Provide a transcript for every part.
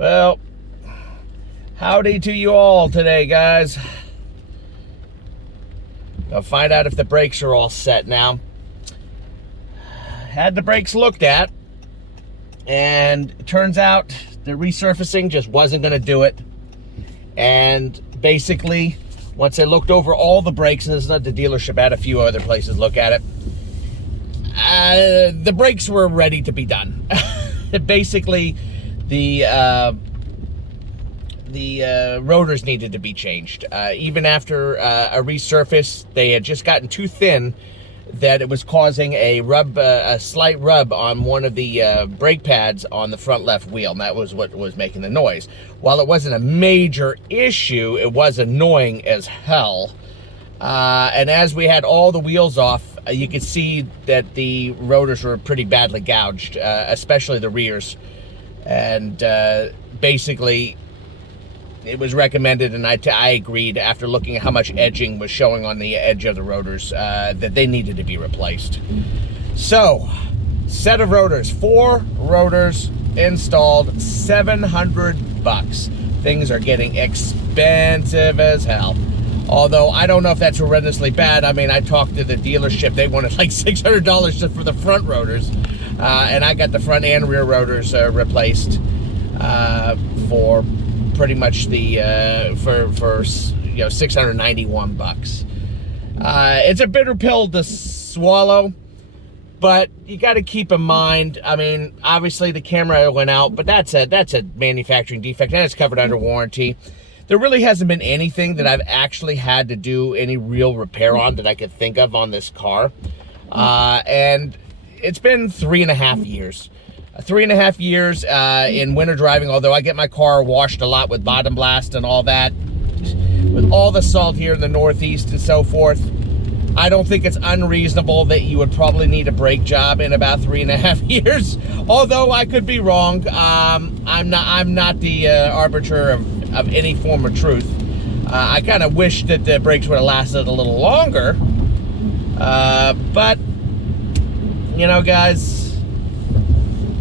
Well, howdy to you all today, guys. I'll find out if the brakes are all set now. Had the brakes looked at, and it turns out the resurfacing just wasn't going to do it. And basically, once I looked over all the brakes, and this is not the dealership, I had a few other places look at it, the brakes were ready to be done. Basically, the rotors needed to be changed. Even after a resurface, they had just gotten too thin that it was causing a slight rub on one of the brake pads on the front left wheel, and that was what was making the noise. While it wasn't a major issue, it was annoying as hell. And as we had all the wheels off, you could see that the rotors were pretty badly gouged, especially the rears. And basically, it was recommended, and I agreed after looking at how much edging was showing on the edge of the rotors, that they needed to be replaced. So, set of rotors, 4 rotors installed, $700. Things are getting expensive as hell. Although, I don't know if that's horrendously bad. I mean, I talked to the dealership. They wanted like $600 just for the front rotors. And I got the front and rear rotors replaced for pretty much the for $691. It's a bitter pill to swallow, but you got to keep in mind. I mean, obviously the camera went out, but that's a manufacturing defect, and it's covered under warranty. There really hasn't been anything that I've actually had to do any real repair on that I could think of on this car, and it's been 3.5 years. 3.5 years in winter driving, although I get my car washed a lot with bottom blast and all that. With all the salt here in the Northeast and so forth, I don't think it's unreasonable that you would probably need a brake job in about 3.5 years. Although I could be wrong. I'm not the arbiter of any form of truth. I kind of wish that the brakes would have lasted a little longer. But, you know, guys,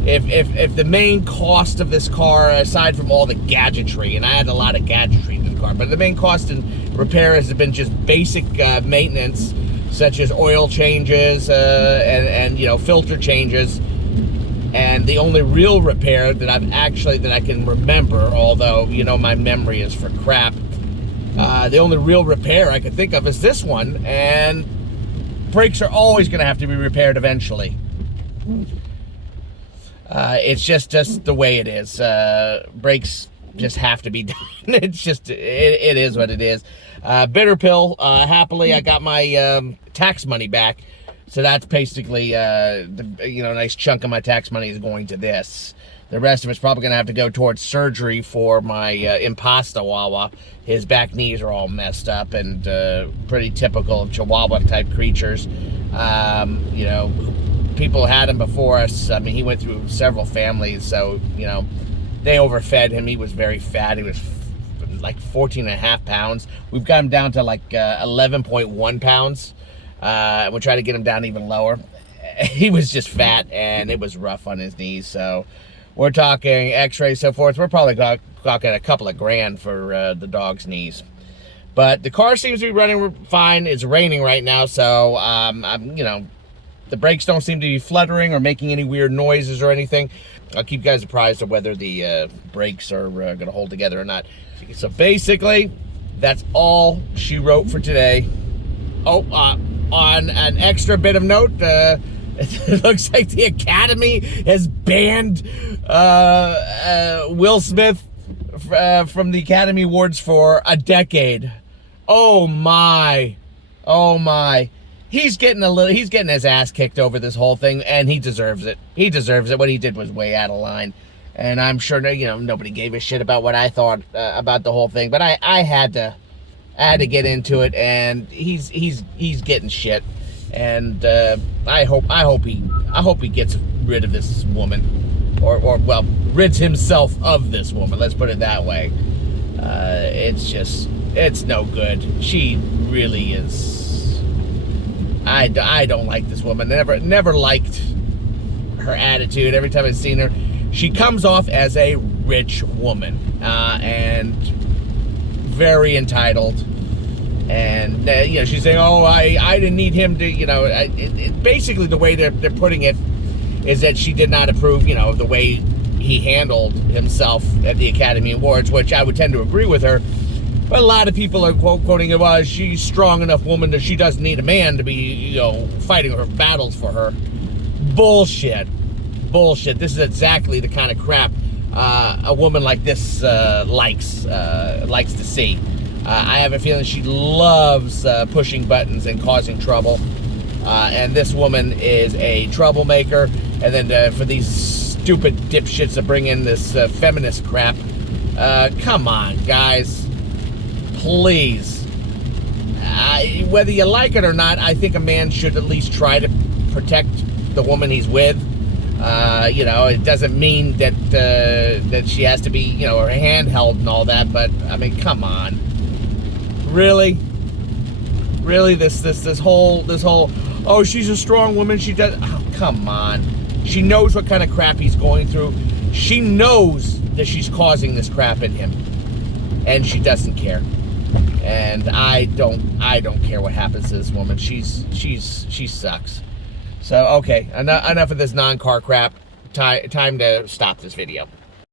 if the main cost of this car, aside from all the gadgetry, and I had a lot of gadgetry in the car, but the main cost in repair has been just basic maintenance, such as oil changes and filter changes. And the only real repair that I can remember, although my memory is for crap, the only real repair I can think of is this one, and brakes are always going to have to be repaired eventually. It's just the way it is. Brakes just have to be done. It's just, it is what it is. Bitter pill. Happily, I got my tax money back. So that's basically, a nice chunk of my tax money is going to this. The rest of it's probably going to have to go towards surgery for my Impostihuahua. His back knees are all messed up and pretty typical of Chihuahua-type creatures. People had him before us. I mean, he went through several families, so, they overfed him. He was very fat. He was like 14.5 pounds. We've got him down to like 11.1 pounds. We'll try to get him down even lower. He was just fat, and it was rough on his knees, so we're talking x-rays, so forth. We're probably talking a couple of grand for the dog's knees. But the car seems to be running fine. It's raining right now, so, the brakes don't seem to be fluttering or making any weird noises or anything. I'll keep you guys apprised of whether the brakes are going to hold together or not. So basically, that's all she wrote for today. Oh, on an extra bit of note, it looks like the Academy has banned Will Smith from the Academy Awards for a decade. Oh my. He's getting his ass kicked over this whole thing, and he deserves it. He deserves it. What he did was way out of line. And I'm sure, nobody gave a shit about what I thought about the whole thing, but I had to get into it, and he's getting shit. And I hope he gets rid of this woman, or well, rids himself of this woman. Let's put it that way. It's no good. She really is. I don't like this woman. Never liked her attitude. Every time I've seen her, she comes off as a rich woman, and very entitled. And you know, she's saying, "Oh, I didn't need him to," you know. Basically, the way they're putting it is that she did not approve, you know, the way he handled himself at the Academy Awards, which I would tend to agree with her. But a lot of people are quoting it, well, she's a strong enough woman that she doesn't need a man to be, you know, fighting her battles for her. Bullshit. Bullshit. This is exactly the kind of crap a woman like this likes to see. I have a feeling she loves pushing buttons and causing trouble. And this woman is a troublemaker. And then for these stupid dipshits to bring in this feminist crap, come on, guys. Please. Whether you like it or not, I think a man should at least try to protect the woman he's with. You know, it doesn't mean that that she has to be, you know, her hand held and all that, but I mean, come on. Really? Really? This whole oh, she's a strong woman, she does, oh, come on. She knows what kind of crap he's going through. She knows that she's causing this crap in him. And she doesn't care. And I don't care what happens to this woman. She sucks. So okay, enough of this non-car crap. Time to stop this video.